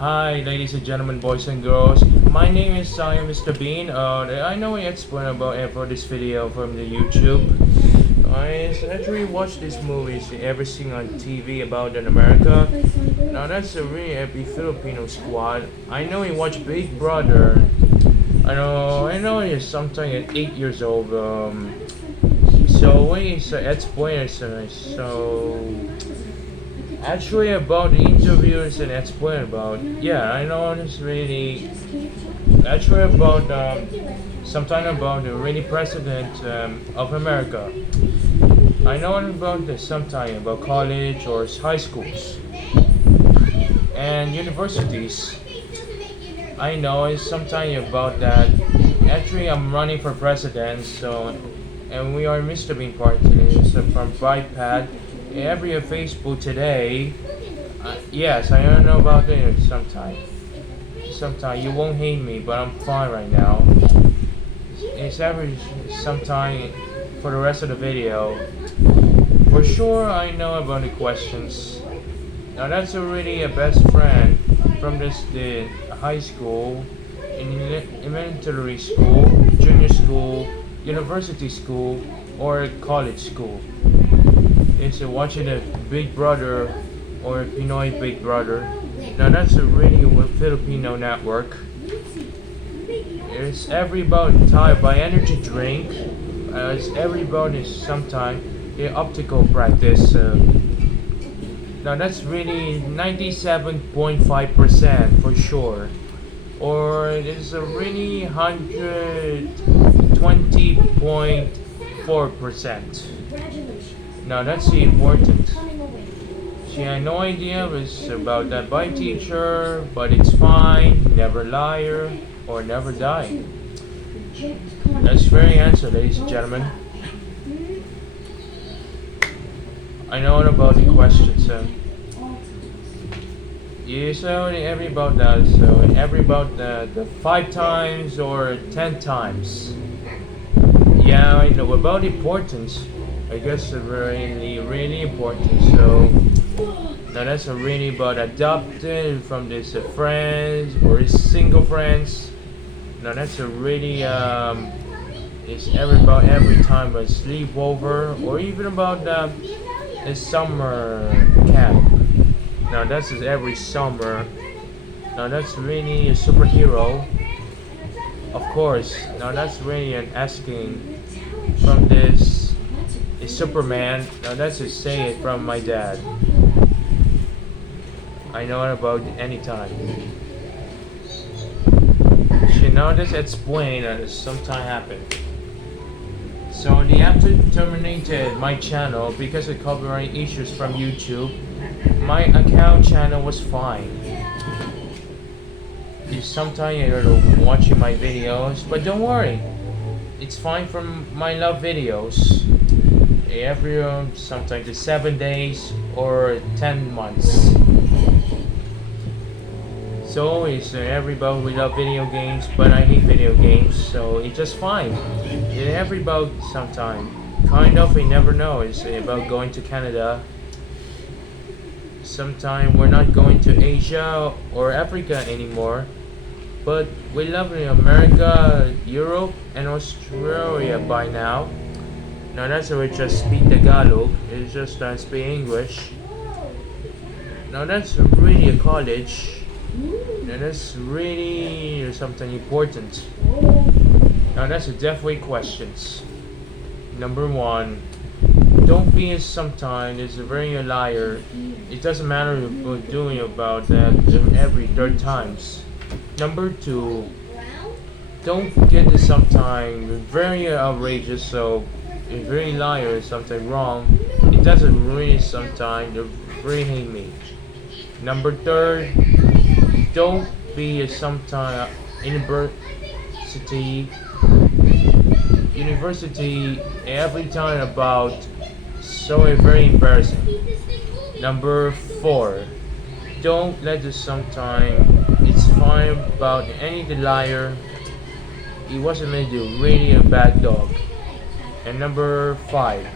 Hi, ladies and gentlemen, boys and girls. My name is Mr. Bean. I know I explained about it for this video from the YouTube. I actually watch these movies every single on TV about in America. Now that's a really epic Filipino squad. I know he watch Big Brother. I know he's sometime at 8 years old. So when he's explaining so actually about the interviews and explain about I know it's really actually about sometime about the really president of America. I know about the sometime about college or high schools and universities. I know it's sometime about that. Actually, I'm running for president, so and we are Mr. Bean Party so from Biped. Every Facebook today. Yes, I don't know about it sometime. Sometime you won't hate me, but I'm fine right now. It's every sometime for the rest of the video. For sure, I know about the questions. Now that's already a best friend from the high school, in elementary school, junior school, university school, or college school. It's watching a Big Brother or Pinoy Big Brother. Now that's a really Filipino network. It's every about type by energy drink. It's every about is sometime the optical practice. Now that's really 97.5% for sure. Or it's a really 120.4%. Now that's the important. She had no idea was about that by teacher, but it's fine, never liar or never die. That's very answer, ladies and gentlemen. I know about the questions. So every about that. So every about the 5 times or 10 times. Yeah, I know about importance. I guess it's really important. So now that's a really about adopted from this friends or his single friends. Now that's a really it's every time a sleepover or even about a summer camp. Now that's every summer. Now that's really a superhero. Of course. Now that's really an asking from this. Is Superman. Now that's to say it from my dad. I know about any time. She now just explain sometime happened. So they have to terminated my channel because of copyright issues from YouTube. My account channel was fine. Sometimes you're watching my videos, but don't worry. It's fine from my love videos. Every sometimes it's 7 days or 10 months. So it's everybody we love video games, but I hate video games, so it's just fine. Everybody sometime kind of we never know. It's about going to Canada. Sometime we're not going to Asia or Africa anymore, but we love America, Europe, and Australia by now. Now that's why we just speak Tagalog. It's just speak English. Now that's really a college. Now that's really something important. Now that's definitely questions. Number one, don't be sometime is a very liar. It doesn't matter what doing about that every third times. Number two, don't get this sometime very outrageous. So if very liar is something wrong, it doesn't really sometimes really hate me. Number third, don't be sometime university every time about so very embarrassing. Number four, don't let this sometime it's fine about any liar. He wasn't made to really a bad dog. And number five,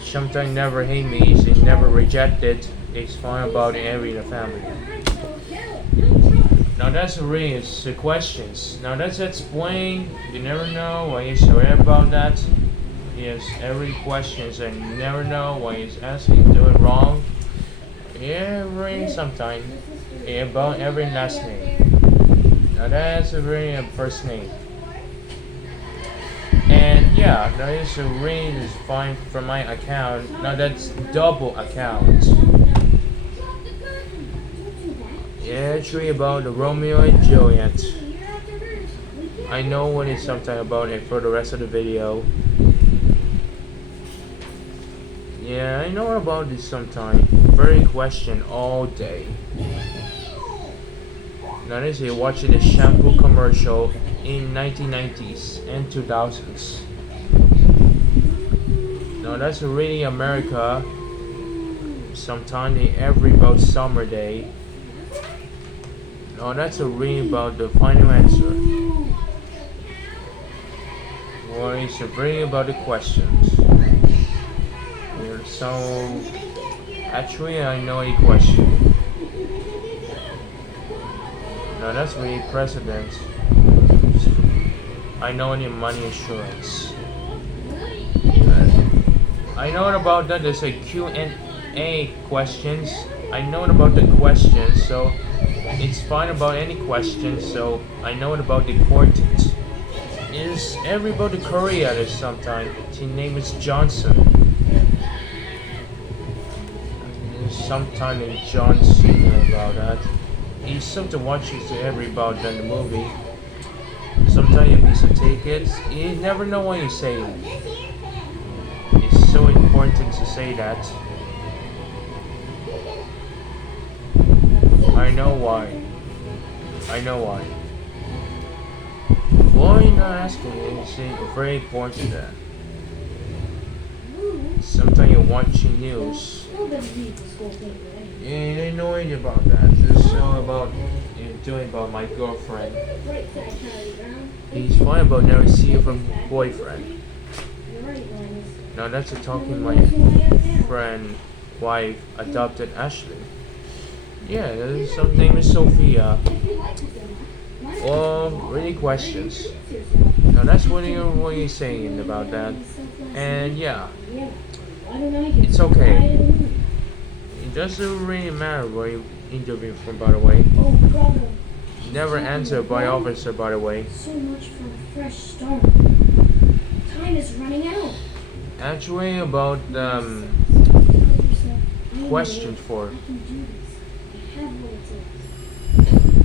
sometimes never hate me, he never rejected. It's fine about every family. Now that's really it's the questions. Now that's explain. You never know why he's sorry about that. Yes, every questions and you never know why he's asking doing wrong. Every sometime about every last name. Now that's a really first name. And yeah, now it's a ring is fine for my account. Now that's double account. Yeah, actually about the Romeo and Juliet. I know what it's sometime about it for the rest of the video. Yeah, I know about this sometime. Very question all day. Now this is watching the shampoo commercial in 1990s and 2000s. Now that's really America. Sometime in every about summer day. Now that's a really about the final answer. Well, it's really about the questions. Yeah, so actually I know a question. Now that's really precedent. I know any money insurance. I know about that. There's a Q&A questions. I know about the questions, so it's fine about any questions. So I know about the important. Is everybody Korea there's sometime? His name is Johnson. Sometime in Johnson about that. He's something watches every about the movie. Sometimes you miss a tickets. You never know what you say. It's so important to say that. I know why. I know why. Why you're not asking me? It's very important that. Sometimes you're watching news. And I know anything about that. It's all about doing about my girlfriend. He's fine about never seeing from boyfriend. Now that's a talking my friend wife adopted Ashley. Yeah, his name is Sophia. Well, really questions. Now that's what you're saying about that. And yeah, it's okay. It doesn't really matter where you interview from, by the way. Never answer by officer, by the way. So much for a fresh start. Time is running out. Actually, about questions for.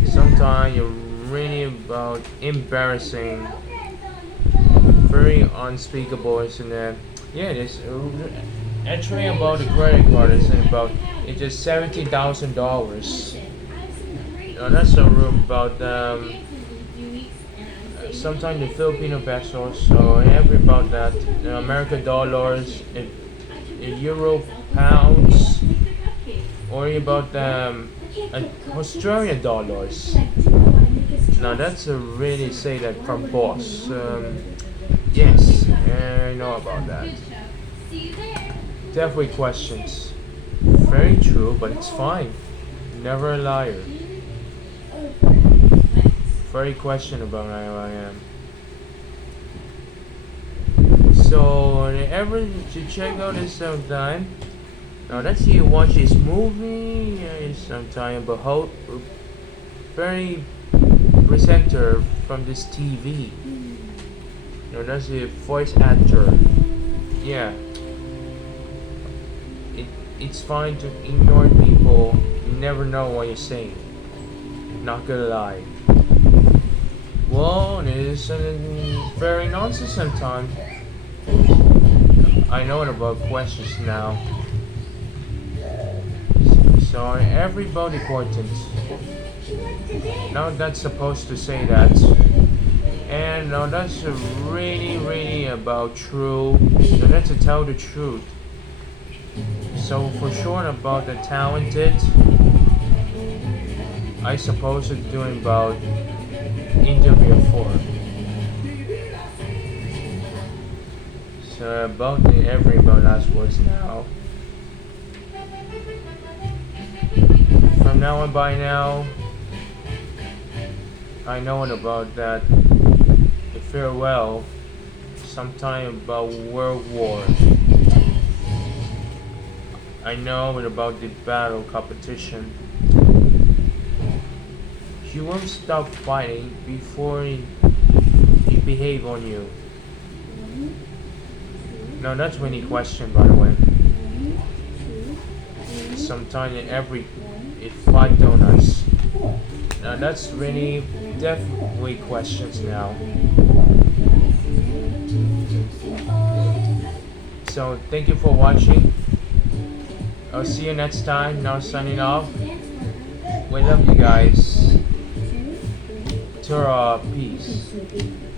Sometimes you're really about embarrassing, very unspeakable, isn't it? Yeah, it's actually about the credit card. It's about it's just $17,000. That's a room about sometimes the Filipino pesos, so every about that, American dollars, euro, pounds, or about Australian dollars. Now that's a really say that from boss. Yes, I know about that. Definitely questions. Very true, but it's fine. Never a liar. Very question about how I am. So ever to check out this sometime. Now let's see you watch this movie sometime, but very presenter from this TV. Now that's a voice actor. Yeah. It's fine to ignore people. You never know what you're saying. Not gonna lie. Well, it is very nonsense sometimes. I know about questions now. So everybody important. Now that's supposed to say that. And now that's really about true. So that's to tell the truth. So for sure about the talented, I suppose it's doing about interview for. So about the about last words now. From now on by now, I know about that. The farewell, sometime about World War. I know about the battle competition. You won't stop fighting before he behave on you. One, Now that's really question, by the way. one, two, three, Sometime in every one, it fight on us. four. Now that's really definitely questions now. So thank you for watching. I'll see you next time. Now signing off. We love you guys. Two, three. Tura, peace. This would be